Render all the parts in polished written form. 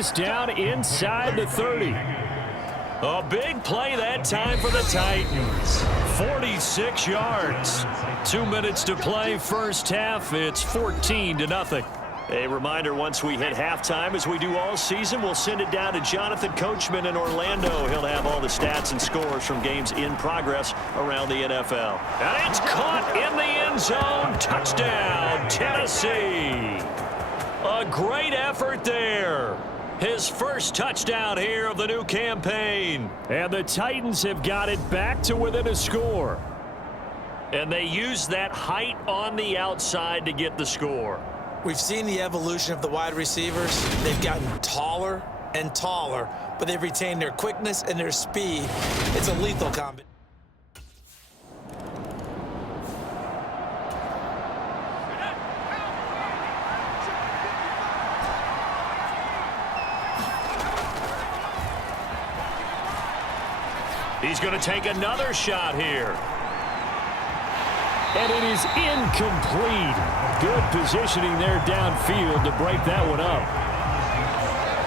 this down inside the 30. A big play that time for the Titans. 46 yards. 2 minutes to play first half. It's 14-0. A reminder, once we hit halftime, as we do all season, we'll send it down to Jonathan Coachman in Orlando. He'll have all the stats and scores from games in progress around the NFL. And it's caught in the end zone. Touchdown, Tennessee. A great effort there. His first touchdown here of the new campaign. And the Titans have got it back to within a score. And they use that height on the outside to get the score. We've seen the evolution of the wide receivers. They've gotten taller and taller, but they've retained their quickness and their speed. It's a lethal combination. He's going to take another shot here. And it is incomplete. Good positioning there downfield to break that one up.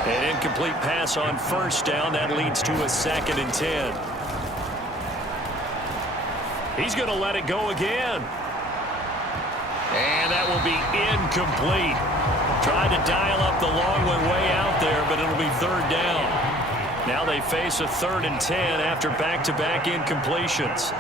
An incomplete pass on first down. That leads to a 2nd and 10. He's going to let it go again. And that will be incomplete. Tried to dial up the long one way out there, but it'll be 3rd down. Now they face a 3rd and 10 after back-to-back incompletions.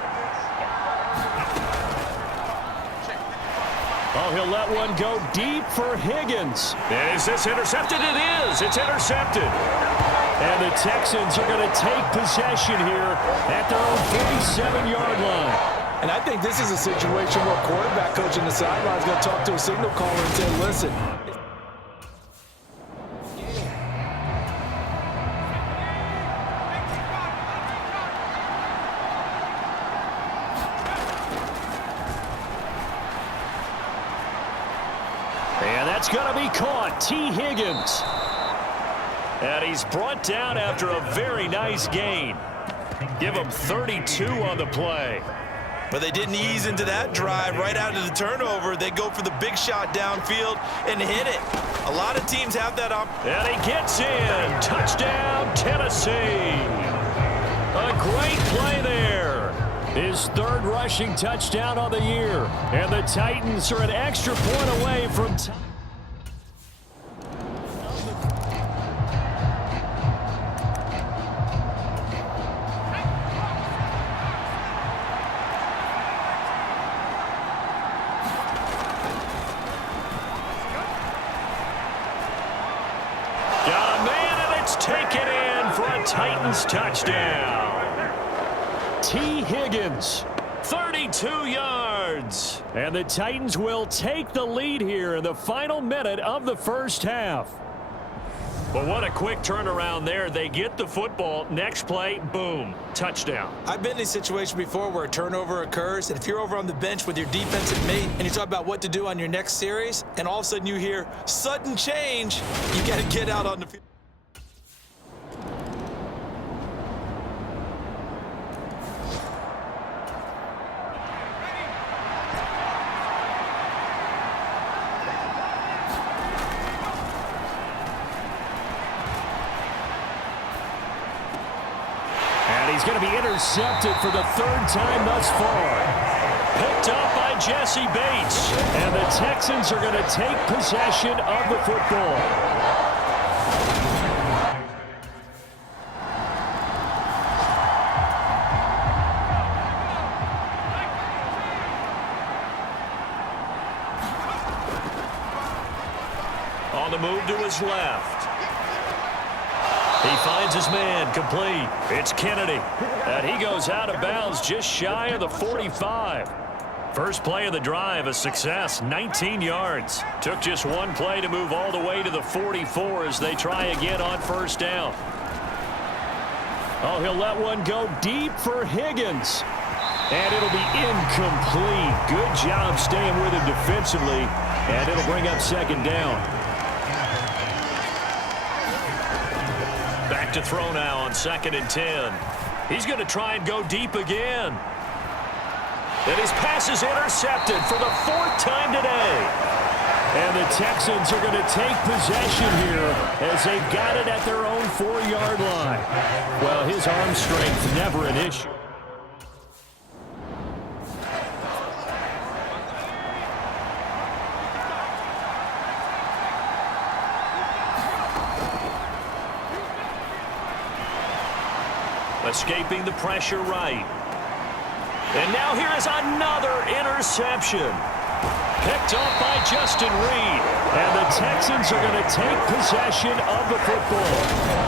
Oh, he'll let one go deep for Higgins. And is this intercepted? It is. It's intercepted. And the Texans are going to take possession here at their own 47-yard line. And I think this is a situation where quarterback coach on the sideline is going to talk to a signal caller and say, listen. And that's going to be caught. T. Higgins. And he's brought down after a very nice gain. Give him 32 on the play. But they didn't ease into that drive right out of the turnover. They go for the big shot downfield and hit it. A lot of teams have that opportunity. And he gets in. Touchdown, Tennessee. A great play there. His 3rd rushing touchdown on the year. And the Titans are an extra point away from time. Got a man, and it's taken in for a Titans touchdown. T. Higgins, 32 yards. And the Titans will take the lead here in the final minute of the first half. But what a quick turnaround there. They get the football. Next play, boom, touchdown. I've been in a situation before where a turnover occurs, and if you're over on the bench with your defensive mate and you talk about what to do on your next series, and all of a sudden you hear sudden change, you got to get out on the field. He's going to be intercepted for the 3rd time thus far. Picked up by Jesse Bates. And the Texans are going to take possession of the football. On the move to his left. He finds his man, complete. It's Kennedy. And he goes out of bounds just shy of the 45. First play of the drive, a success, 19 yards. Took just one play to move all the way to the 44 as they try again on first down. Oh, he'll let one go deep for Higgins. And it'll be incomplete. Good job staying with him defensively. And it'll bring up 2nd down. Back to throw now on 2nd and 10. He's going to try and go deep again. And his pass is intercepted for the 4th time today. And the Texans are going to take possession here as they've got it at their own 4-yard line. Well, his arm strength never an issue. Escaping the pressure right. And now here is another interception. Picked off by Justin Reed. And the Texans are going to take possession of the football.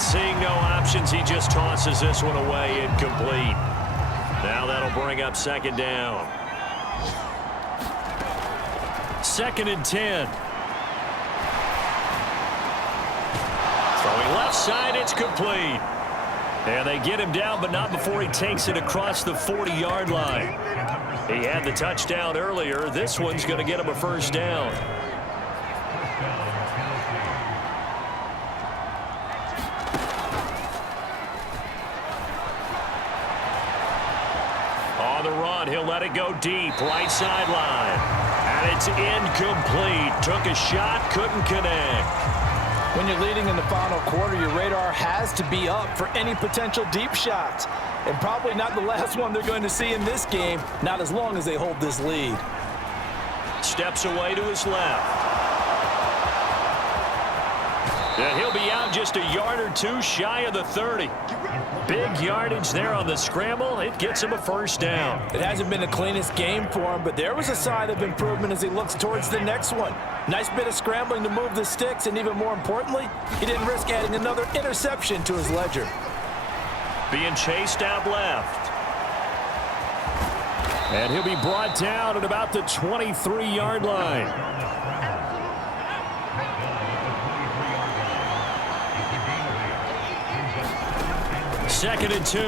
Seeing no options, he just tosses this one away, incomplete. Now that'll bring up second down. 2nd and 10. Throwing left side, it's complete. And they get him down, but not before he takes it across the 40-yard line. He had the touchdown earlier. This one's going to get him a first down. On the run, he'll let it go deep, right sideline. And it's incomplete. Took a shot, couldn't connect. When you're leading in the final quarter, your radar has to be up for any potential deep shots. And probably not the last one they're going to see in this game, not as long as they hold this lead. Steps away to his left. And he'll be out just a yard or two shy of the 30. Big yardage there on the scramble. It gets him a first down. It hasn't been the cleanest game for him, but there was a sign of improvement as he looks towards the next one. Nice bit of scrambling to move the sticks, and even more importantly, he didn't risk adding another interception to his ledger. Being chased out left. And he'll be brought down at about the 23-yard line. 2nd and 2.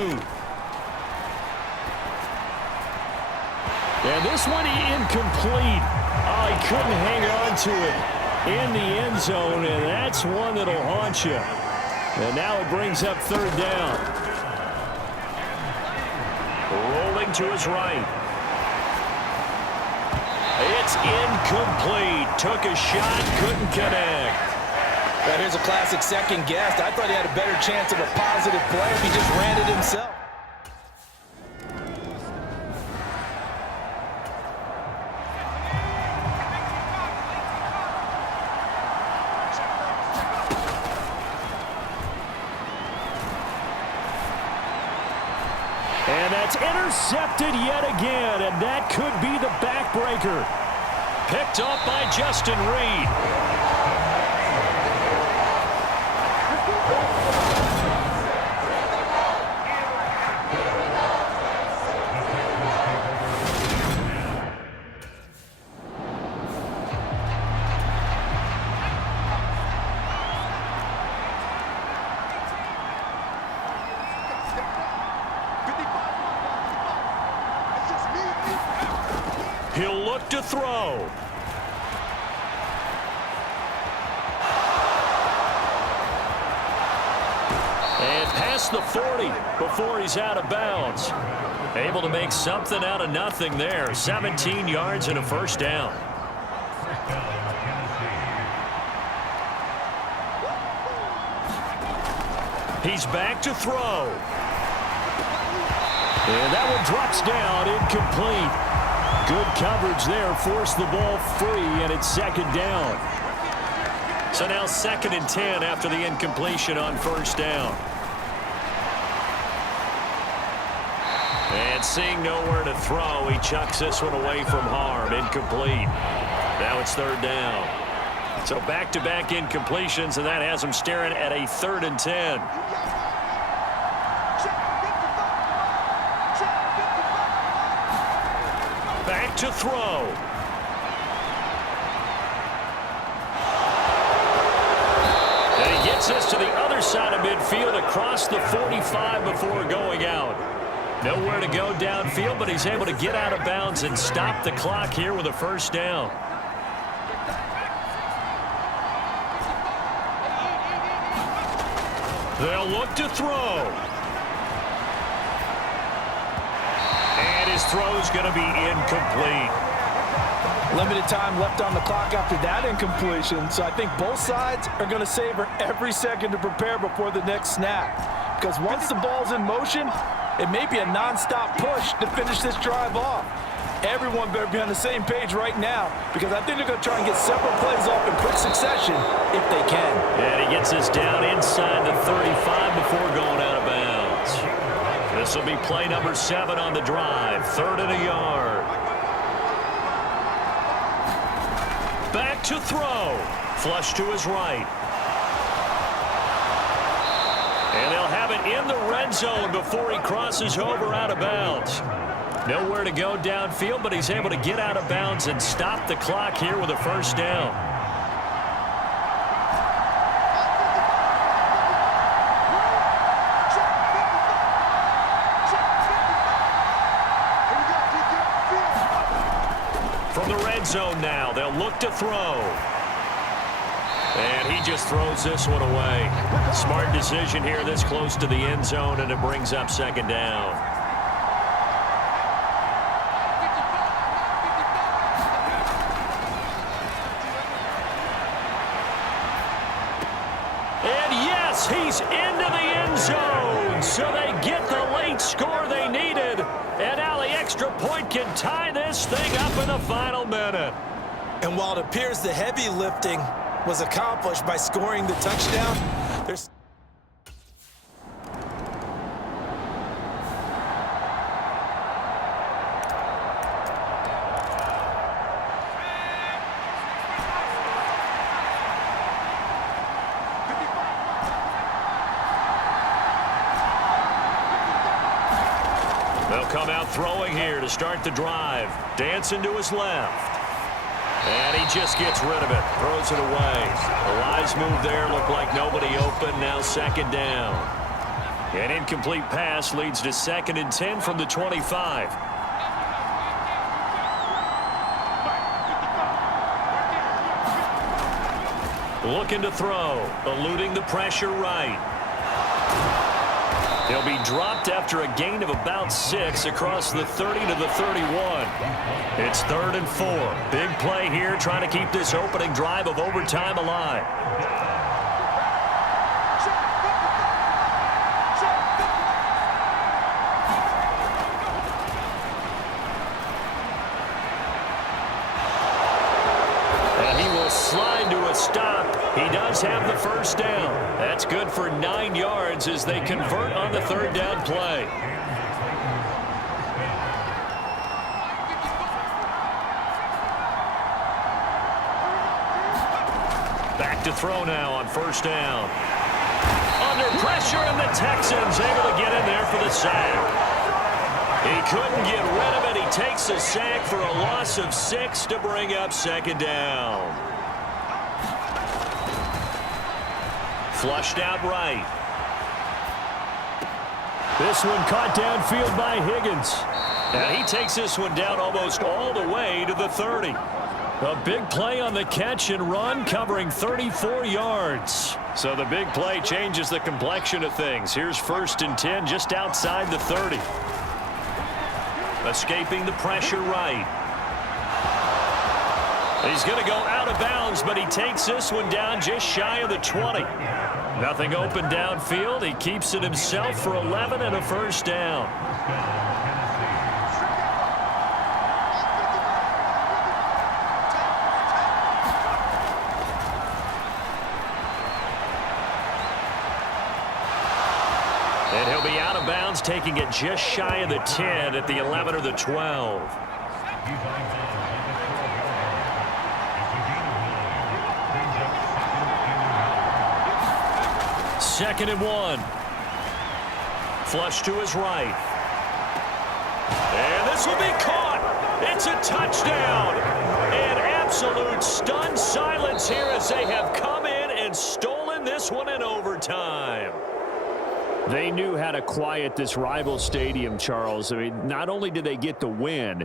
And this one incomplete. Oh, he couldn't hang on to it in the end zone, and that's one that'll haunt you. And now it brings up 3rd down. Rolling to his right. It's incomplete. Took a shot, couldn't connect. Now here's a classic second guess. I thought he had a better chance of a positive play if he just ran it himself. And that's intercepted yet again, and that could be the backbreaker. Picked off by Justin Reed. He'll look to throw. And past the 40 before he's out of bounds. Able to make something out of nothing there. 17 yards and a first down. He's back to throw. And that one drops down, incomplete. Good coverage there, forced the ball free, and it's 2nd down. So now 2nd and 10 after the incompletion on first down. And seeing nowhere to throw, he chucks this one away from harm, incomplete. Now it's 3rd down. So back-to-back incompletions, and that has him staring at a 3rd and 10. Back to throw. And he gets this to the other other side of midfield across the 45 before going out. Nowhere to go downfield, but he's able to get out of bounds and stop the clock here with a first down. They'll look to throw. And his throw's going to be incomplete. Limited time left on the clock after that incompletion, so I think both sides are going to savor every second to prepare before the next snap. Because once the ball's in motion, it may be a non-stop push to finish this drive off. Everyone better be on the same page right now, because I think they're going to try and get several plays off in quick succession if they can. And he gets us down inside the 35 before going out of bounds. This will be play number 7 on the drive, 3rd and a yard. Back to throw. Flush to his right. And they'll have it in the red zone before he crosses over out of bounds. Nowhere to go downfield, but he's able to get out of bounds and stop the clock here with a first down. From the red zone now, they'll look to throw. And he just throws this one away. Smart decision here this close to the end zone, and it brings up 2nd down. And yes, he's into the end zone. So they get the late score they needed. And now the extra point can tie this thing up in the final minute. And while it appears the heavy lifting was accomplished by scoring the touchdown, there's... They'll come out throwing here to start the drive. Dancing to his left. And he just gets rid of it. Throws it away. A wise move there. Looked like nobody open. Now 2nd down. An incomplete pass leads to 2nd and 10 from the 25. Looking to throw. Eluding the pressure right. He'll be dropped after a gain of about 6 across the 30 to the 31. It's 3rd and 4. Big play here, trying to keep this opening drive of overtime alive. And he will slide to a stop. He does have the first down. That's good for 9 yards as they convert on the 3rd down play. Back to throw now on 1st down. Under pressure, and the Texans able to get in there for the sack. He couldn't get rid of it. He takes a sack for a loss of 6 to bring up 2nd down. Flushed out right. This one caught downfield by Higgins. And he takes this one down almost all the way to the 30. A big play on the catch and run, covering 34 yards. So the big play changes the complexion of things. Here's 1st and 10 just outside the 30. Escaping the pressure right. He's going to go out of bounds, but he takes this one down just shy of the 20. Nothing open downfield. He keeps it himself for 11 and a first down. And he'll be out of bounds, taking it just shy of the 10 at the 11 or the 12. Second and 1. Flush to his right. And this will be caught. It's a touchdown. And absolute stunned silence here as they have come in and stolen win this one in overtime. They knew how to quiet this rival stadium, Charles. I mean, not only did they get the win,